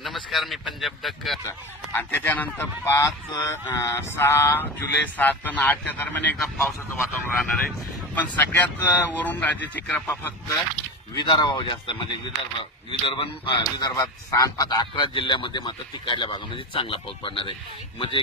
नमस्कार, मी पंजाब डक्कर आणि त्याच्यानंतर 6 जुलै 7 आणि 8च्या दरम्यान एकदा पावसाचं वातावरण राहणार आहे। पण सगळ्यात वरून राज्याची कृपा फक्त विदर्भावर जास्त, म्हणजे विदर्भात 6-11 जिल्ह्यामध्ये मात्र तिकडल्या भागामध्ये चांगला पाऊस पडणार आहे। म्हणजे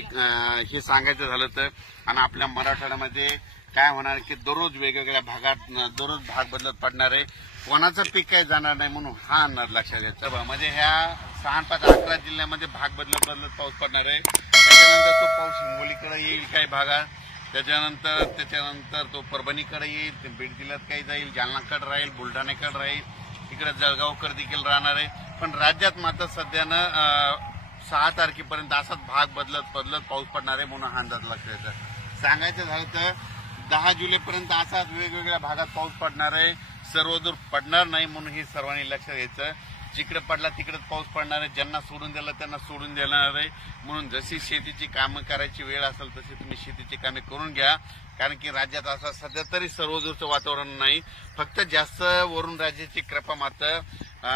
हे सांगायचं झालं तर आणि आपल्या मराठवाड्यामध्ये काय होणार की दररोज वेगवेगळ्या भागात दररोज भाग बदलत पडणार आहे। कोणाचं पीक काही जाणार नाही म्हणून हा अंदाज लक्षात घ्यायचा। म्हणजे ह्या 6-11 जिल्ह्यामध्ये भाग बदलत पाऊस पडणार आहे। त्याच्यानंतर तो पाऊस हिंगोलीकडे येईल काही भागात, त्याच्यानंतर तो परभणीकडे येईल, बीड जिल्ह्यात काही जाईल, जालनाकडे राहील, बुलढाण्याकडे राहील, इकडे जळगावकडे देखील राहणार आहे। पण राज्यात मात्र सध्यानं 6 तारखेपर्यंत असाच भाग बदलत पाऊस पडणार आहे म्हणून हा अंदाज लक्षात घ्यायचा। सांगायचं झालं तर 10 जुलैपर्यंत असाच वेगवेगळ्या भागात पाऊस पडणार आहे, सर्वदूर पडणार नाही म्हणून हे सर्वांनी लक्षात घ्यायचं। जिकडे पडला तिकडेच पाऊस पडणार आहे, ज्यांना सोडून दिला त्यांना सोडून देणार आहे। म्हणून जशी शेतीची कामं करायची वेळ असेल तशी तुम्ही शेतीची कामे करून घ्या, कारण की राज्यात असं सध्या तरी सर्वदूरचं वातावरण नाही, फक्त जास्त वरून राज्याची कृपा मात्र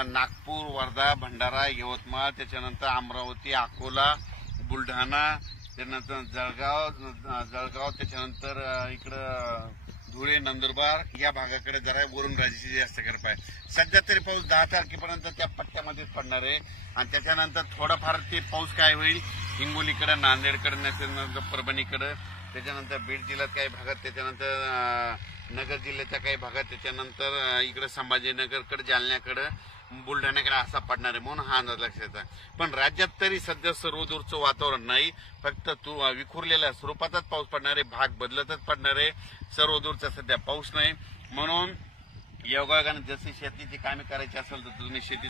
नागपूर, वर्धा, भंडारा, यवतमाळ, त्याच्यानंतर अमरावती, अकोला, बुलढाणा, त्यानंतर जळगाव, त्याच्यानंतर इकडं धुळे, नंदुरबार या भागाकडे जरा वरून राज्याची जास्त कृपा आहे। सध्या तरी पाऊस 10 तारखेपर्यंत त्या पट्ट्यामध्येच पडणार आहे आणि त्याच्यानंतर थोडाफार ते पाऊस काय होईल हिंगोलीकडे, नांदेडकडे, त्याच्यानंतर परभणीकडे, त्याच्यानंतर बीड जिल्ह्यात काही भागात, त्याच्यानंतर नगर जिल्ह्याच्या काही भागात, त्याच्यानंतर इकडे संभाजीनगरकडे, जालन्याकडे, बुलढाण्याकडे असा पडणार आहे म्हणून हा अंदाज लक्षात आहे। पण राज्यात तरी सध्या सर्वदूरचं वातावरण नाही, फक्त विखुरलेल्या स्वरूपातच पाऊस पडणार आहे, भाग बदलतच पडणार आहे, सर्वदूरचा सध्या पाऊस नाही। म्हणून योगायोगाने जशी शेतीची कामे करायची असेल तर तुम्ही शेती